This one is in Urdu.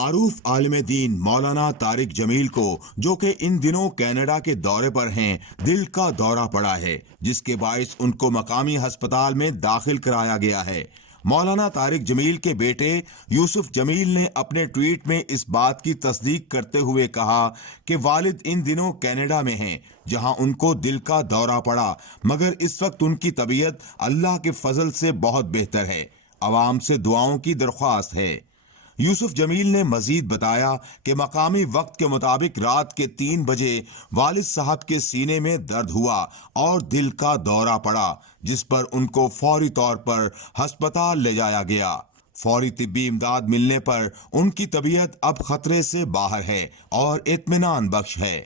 معروف عالم دین مولانا طارق جمیل کو، جو کہ ان دنوں کینیڈا کے دورے پر ہیں، دل کا دورہ پڑا ہے، جس کے باعث ان کو مقامی ہسپتال میں داخل کرایا گیا ہے۔ مولانا طارق جمیل کے بیٹے یوسف جمیل نے اپنے ٹویٹ میں اس بات کی تصدیق کرتے ہوئے کہا کہ والد ان دنوں کینیڈا میں ہیں، جہاں ان کو دل کا دورہ پڑا، مگر اس وقت ان کی طبیعت اللہ کے فضل سے بہت بہتر ہے۔ عوام سے دعاؤں کی درخواست ہے۔ یوسف جمیل نے مزید بتایا کہ مقامی وقت کے مطابق رات کے 3 بجے والد صاحب کے سینے میں درد ہوا اور دل کا دورہ پڑا، جس پر ان کو فوری طور پر ہسپتال لے جایا گیا۔ فوری طبی امداد ملنے پر ان کی طبیعت اب خطرے سے باہر ہے اور اطمینان بخش ہے۔